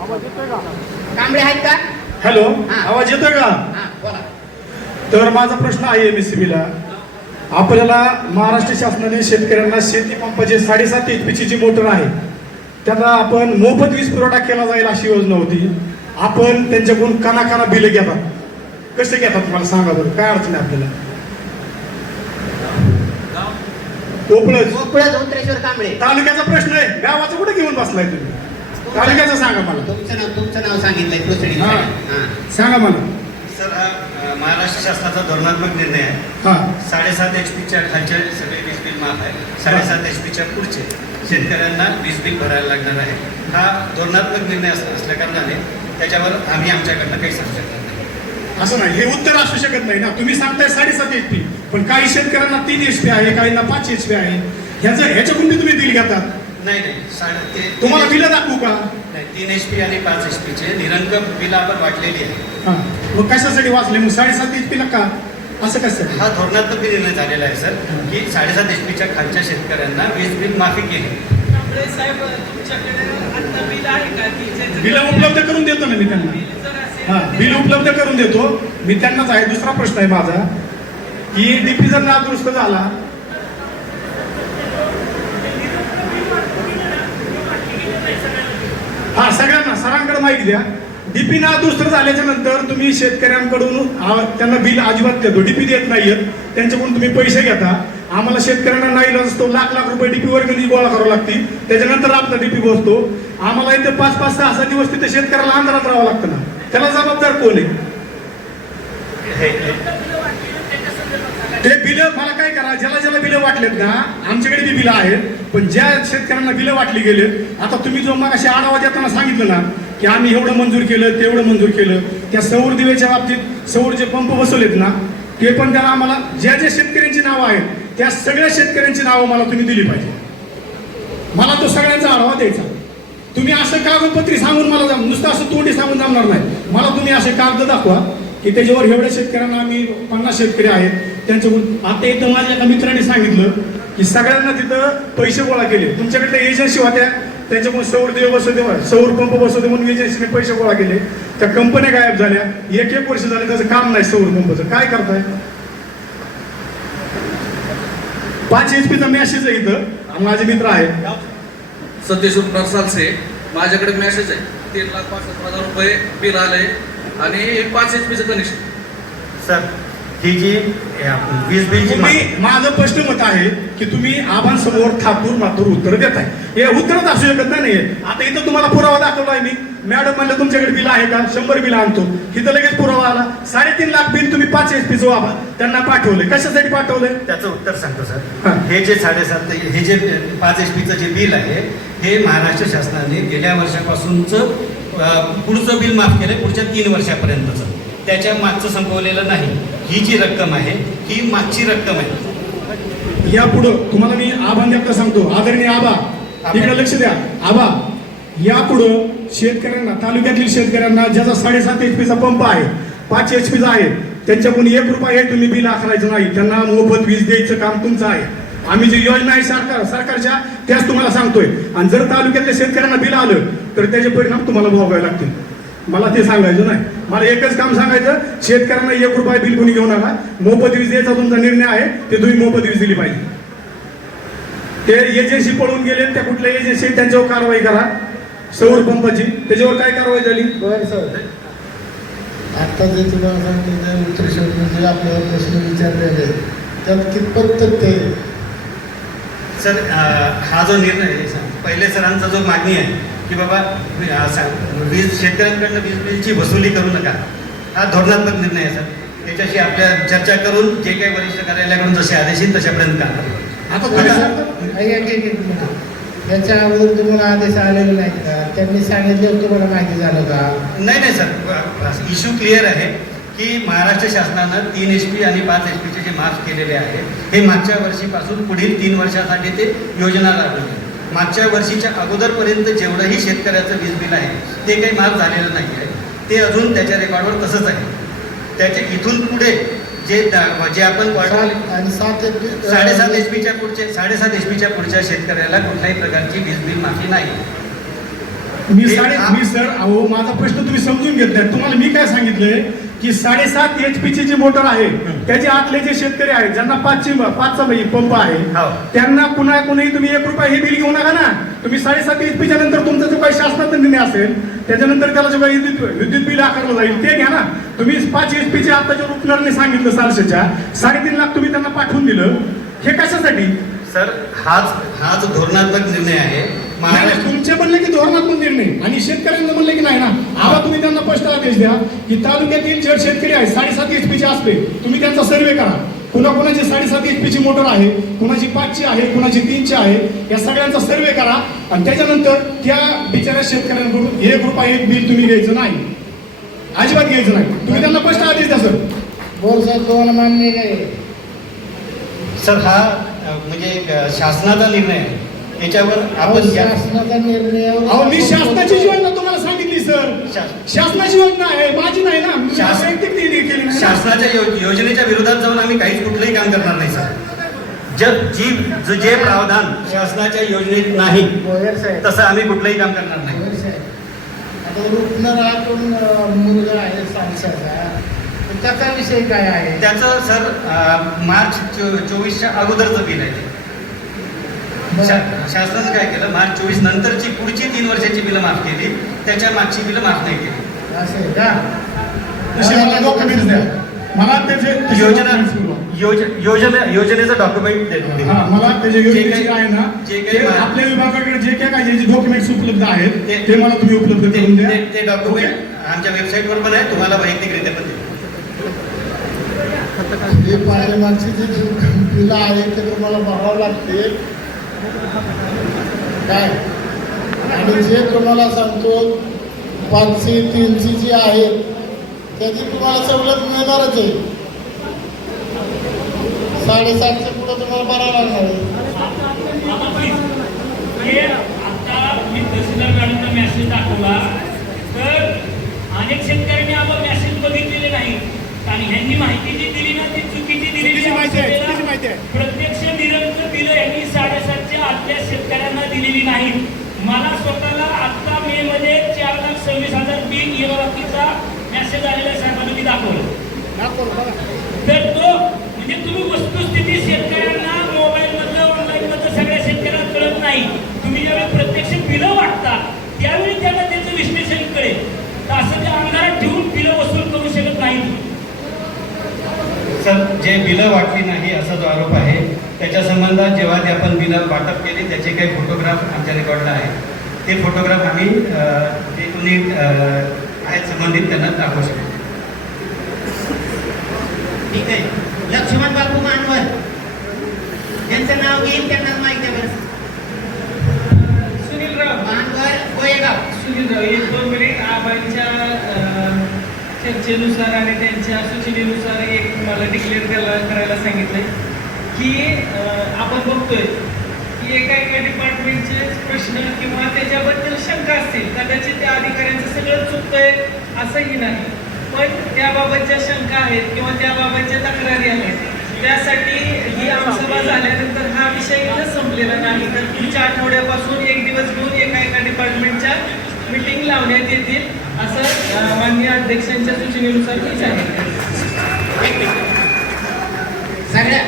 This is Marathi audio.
कांबळे आहेत का? हॅलो. आवाज येतोय का? हा बोला. तर माझा प्रश्न आहे एम एस ला आपल्याला महाराष्ट्र शासनाने शेतकऱ्यांना शेती पंपाचे साडेसात एच पीची जी मोटर आहे त्याला आपण मोफत वीज पुरवठा केला जाईल अशी योजना होती. आपण त्यांच्याकडून काना काना बिल घेतात. कसे घेतात मला सांगा बरं काय अडचण आहे आपल्याला? कोपळच. गोकुळात उतरेश्वर कांबळे. तालुक्याचा प्रश्न आहे. गावाचा कुठे घेऊन बसलाय तुम्ही? तालुक्याचं सांगा मला. तुमचं नाव तुमचं नाव सांगितलंय प्रोसिडिंग हा. सांगा मला. सर हा अ, महाराष्ट्र शासनाचा धोरणात्मक निर्णय आहे. हा. साडेसात एच पीच्या खालचे सगळे वीज बिल माफ आहे साडेसात एच पीच्या पुढचे शेतकऱ्यांना वीज बिल भरायला लागणार आहे. हा धोरणात्मक निर्णय अस- असल्या कारणाने त्याच्यावर आम्ही आमच्याकडनं काही सांगू शकत नाही. असं नाही. हे उत्तर असू शकत नाही ना. तुम्ही सांगताय साडेसात एच पी पण काही शेतकऱ्यांना तीन एच पी आहे काहींना पाच एच पी आहे. ह्याचं ह्याच्याकडून बी तुम्ही बिल घेतात. नाही नाही साडे ते तुम्हाला बिल दाखवू का? नाही तीन एच पी आणि पाच एच पीचे निरंक बिल आपण वाटलेली आहे. हा. मग कशासाठी वाचले? मग साडेसात एच पीला का? असं कसं हा धोरणात्मक निर्णय झालेला आहे सर की साडेसात एच पीच्या खालच्या शेतकऱ्यांना वीज बिल माफी केली. साहेब तुमच्याकडे आता बिल आहे का? की ज्याचं- बिल उपलब्ध करून देतो ना मी त्यांना. हा बिल उपलब्ध करून देतो. मी त्यांनाच आहे दुसरा प्रश्न आहे माझा. की डीपी जर नादुरुस्त झाला. हा सगळ्यांना सरांकडे माहिती द्या. डीपी नादुरुस्त झाल्याच्यानंतर तुम्ही शेतकऱ्यांकडून त्यांना बिल अजिबात देतो. डीपी देत नाहीयेत. त्यांच्याकडून तुम्ही पैसे घेता. आम्हाला शेतकऱ्यांना नाही असतो. लाख लाख रुपये डीपी वर कधी गोळा करावं लागतील. त्याच्यानंतर आपला डीपी बसतो. आम्हाला इथे पाच पाच सहा सहा दिवस तिथे शेतकऱ्याला अंधारात राहावं लागतं ना. त्याला जबाबदार कोण आहे? ते बिल मला काय करा ज्याला ज्याला बिलं वाटलेत ना आमच्याकडे बी बिलं आहेत पण ज्या शेतकऱ्यांना बिलं वाटली गेलेत आता तुम्ही जो मग असे आढावा देताना सांगितलं ना की आम्ही एवढं मंजूर केलं तेवढं मंजूर केलं त्या सौर दिवेच्या बाबतीत सौर जे पंप बसवलेत ना ते पण त्याला आम्हाला ज्या ज्या शेतकऱ्यांची नावं आहेत त्या सगळ्या शेतकऱ्यांची नावं मला तुम्ही दिली पाहिजे. मला तो सगळ्यांचा आढावा द्यायचा. तुम्ही असं कागदपत्री सांगून मला जा- नुसतं असं तोंडी सांगून जमणार नाही. मला तुम्ही असे कागद दाखवा की त्याच्यावर एवढ्या शेतकऱ्यांना आम्ही पन्नास शेतकरी आहेत. त्यांच्याकडून आता इथं माझ्या एका मित्राने सांगितलं की सगळ्यांना तिथं पैसे गोळा केले. तुमच्याकडे एजन्सी होत्या. त्यांच्याकडून सौर देव बसवते सौर पंप बसवते म्हणून एजन्सीने पैसे गोळा केले. त्या कंपन्या गायब झाल्या. एक एक वर्ष झाले त्याचं काम नाही सौर पंपचं. काय करताय? पाच एच पीचा मॅसेज आहे इथं. माझे मित्र आहेत. सतीश प्रसाद सालसे माझ्याकडे मेसेज आहे. तीन लाख पासष्ट हजार रुपये बिल आले आणि एक पाच एच पीचं कनेक्शन सर ही जी हे आपण वीज बिलची तुम्ही माझं स्पष्ट मत आहे की तुम्ही आबांसमोर ठाकूर मातूर उत्तर देताय. हे उत्तरच असू शकत नाही आता इथं तुम्हाला पुरावा दाखवला आहे मी. मॅडम म्हणलं तुमच्याकडे बिल आहे का? शंभर बिल आणतो. इथं लगेच पुरावा आला. साडेतीन लाख बिल तुम्ही पाच एच पीचं आबा त्यांना पाठवले कशासाठी पाठवलंय? त्याचं उत्तर सांगतो हा. सर. हे. जे साडेसात हे जे पाच एच पीचं जे बिल आहे हे महाराष्ट्र शासनाने गेल्या वर्षापासूनचं पुढचं बिल माफ केलं पुढच्या तीन वर्षापर्यंतचं. त्याच्या मागचं संपवलेलं नाही. ही जी रक्कम आहे ही मागची रक्कम आहे. या पुढं तुम्हाला मी आबांनी सांगतो. आदरणीय आबा इकडे लक्ष द्या. आबा या पुढं शेतकऱ्यांना तालुक्यातील शेतकऱ्यांना ज्याचा साडेसात एच पीचा पंप आहे पाच एच पीचा आहे त्यांच्याकडून एक रुपया तुम्ही बिल आखरायचं नाही. त्यांना मोफत वीज द्यायचं काम तुमचं आहे. आम्ही जी योजना आहे सरकार सरकारच्या त्याच तुम्हाला सांगतोय. आणि जर तालुक्यातल्या शेतकऱ्यांना बिल आलं तर त्याचे परिणाम तुम्हाला भोगावे लागतील. मला ते सांगायचं नाही. मला एकच काम सांगायचं शेतकऱ्यांना एक रुपया बिल कोणी घेऊ नका. मोफत वीज द्यायचा तुमचा निर्णय आहे ते तुम्ही मोफत वीज दिली पाहिजे. ते एजन्सी पळून गेले त्या कुठल्या एजन्सी त्यांच्यावर कारवाई करा. सौर पंपाची. त्याच्यावर काय कारवाई झाली? बरं सर. आता जे तुम्हाला सांगितलं उत्तरेश्वर आपल्याला प्रश्न विचारलेले त्यात कितपत तथ्य सर हा जो निर्णय पहिले सरांचा जो मागणी आहे की बाबा वीज शेतकऱ्यांकडनं वीज बिलची वसुली करू नका हा धोरणात्मक निर्णय आहे सर. त्याच्याशी आपल्या चर्चा करून जे काही वरिष्ठ कार्यालयाकडून जसे आदेश येईल तशापर्यंत याच्या अगोदर तुम्हाला आदेश आलेले नाहीत का? त्यांनी सांगितलं तुम्हाला माहिती झालं का? नाही नाही सर. इश्यू क्लिअर आहे. की महाराष्ट्र शासनानं तीन एच पी आणि पाच एच पीचे जे माफ केलेले आहेत हे मागच्या वर्षीपासून पुढील तीन वर्षासाठी ते योजना राबवली मागच्या वर्षीच्या अगोदरपर्यंत जेवढंही शेतकऱ्याचं वीज बिल आहे ते काही माफ झालेलं नाही आहे. ते अजून त्याच्या रेकॉर्डवर तसंच आहे. त्याचे इथून पुढे जे जे आपण सात- साडेसात एच पीच्या पुढचे साडेसात एच पीच्या पुढच्या शेतकऱ्याला कुठल्याही प्रकारची वीज बिल माफी नाही. मी साडे मी सर अहो माझा प्रश्न तुम्ही समजून घेत नाही तुम्हाला मी काय सांगितलंय की साडेसात एच पी ची जी मोटर आहे त्याचे आतले जे शेतकरी आहेत ज्यांना पाचची पाचचा पंप आहे हो. त्यांना पुन्हा कुणीही तुम्ही एक रुपया हे बिल घेऊ नका ना. तुम्ही साडेसात एच पीच्या नंतर तुमचा जो काही शासनाचा निर्णय असेल त्याच्यानंतर त्याला जो काही विद्युत विद्युत बिल आकारलं जाईल ते घ्या ना. तुम्ही पाच एच पीचे आताच्या रुपनरने सांगितलं सारशेच्या साडेतीन लाख तुम्ही त्यांना पाठवून दिलं. हे कशासाठी? सर हाच हाच धोरणात्मक निर्णय आहे. नाही, तुमचे म्हणले की धोरणात्मक निर्णय. आणि शेतकऱ्यांना म्हणले की नाही ना. आवा तुम्ही त्यांना स्पष्ट आदेश द्या की तालुक्यातील जे शेतकरी आहेत साडेसात एच पीचे असते तुम्ही त्यांचा सर्वे करा. कुणा कुणाची साडेसात एच पीची मोटर आहे कुणाची पाचची आहे कुणाची तीनची आहे या सगळ्यांचा सर्वे करा. आणि त्याच्यानंतर त्या बिचाऱ्या शेतकऱ्यांकडून एक रुपया एक बिल तुम्ही घ्यायचं नाही. अजिबात घ्यायचं नाही. तुम्ही त्यांना स्पष्ट आदेश द्या सर बोल साहेब तुम्हाला मान्य सर हा म्हणजे शासनाचा निर्णय आहे. याच्यावर आपण या- शासनाचा निर्णय अहो मी शासनाची योजना तुम्हाला सांगितली सर. शासनाची योजना आहे माझी नाही ना. शासन-. शासनाच्या योजनेच्या विरोधात जाऊन आम्ही काहीच कुठलंही काम करणार नाही सर. जर जी ज- जे प्रावधान शासनाच्या योजनेत नाही तसं आम्ही कुठलंही काम करणार नाही. हा मुलगा आहे त्याचा विषय काय आहे? त्याचं सर मार्च चो- चोवीसच्या अगोदरचं बिल आहे. शा- शासनानं काय केलं? मार्च चोवीस नंतरची पुढची तीन वर्षाची बिलं माफ केली. त्याच्या मागची बिलं माफ नाही केली. असं आहे का? तसे मला डॉक्युमेंट्स द्या. मला त्याचे योजना योजना योजनेचं डॉक्युमेंट देतो. हा मला त्याचे काय आहे ना जे काही आपल्या विभागाकडे जे काय काय जे डॉक्युमेंट्स उपलब्ध आहेत ते- ते मला तुम्ही उपलब्ध ते करून द्या. ते- ते डॉक्युमेंट आमच्या वेबसाईटवर पण आहे. तुम्हाला वैयक्तिकरित्या पण हे पाठीमागची जी जी बिलं आहे ते तुम्हाला भरावं लागते काय? आणि जे तुम्हाला सांगतो पाचशे तीनशे जी आहेत त्याची तुम्हाला सवलत मिळणारच आहे. साडेसातशे कुठं तुम्हाला भरावं लागणार आहे? येबाबतीचा मेसेज आलेला साहेबांनी मी दाखवलं. तर तो म्हणजे तुम्ही वस्तुस्थिती शेतकऱ्यांना मोबाईल मधलं ऑनलाईन मधलं सगळ्या शेतकऱ्यांना कळत नाही. तुम्ही ज्यावेळी प्रत्यक्ष बिलं वाटता त्यावेळी त्यांना त्याचं विश्लेषण कळेल तर असं ते अंधारात ठेवून बिलं वसूल करू शकत नाही तुम्ही. सर जे बिलं वाटली नाही असा जो आरोप आहे त्याच्या संबंधात जेव्हा ते आपण बिलं वाटप केले त्याचे काही फोटोग्राफ आमच्या रेकॉर्डला आहे ते फोटोग्राफ आम्ही अ, जे आहेत संबंधित त्यांना दाखवू शकतो. ठीक आहे. लक्ष्मण बापू मानवर. त्यांचं नाव घेईन त्यांना माहिती आहे बरं सुनीलराव. मानवर गोयेगाव. सुनीलराव एक दोन मिनिट. आबांच्या चर्चेनुसार आणि त्यांच्या सूचनेनुसार एक मला डिक्लेअर करायला करायला सांगितलंय की आपण बघतोय की एका एका डिपार्टमेंटचे प्रश्न किंवा त्याच्याबद्दल शंका असतील कदाचित त्या अधिकाऱ्यांचं सगळं चुकतंय असंही नाही. पण त्याबाबतच्या शंका आहेत किंवा त्याबाबतच्या तक्रारी आहेत. त्यासाठी ही आमसभा झाल्यानंतर हा विषय इथं संपलेला नाही. तर पुढच्या आठवड्यापासून एक दिवस घेऊन एका एका डिपार्टमेंटच्या मिटिंग लावण्यात येतील असं माननीय अध्यक्षांच्या सूचनेनुसार मी सगळ्या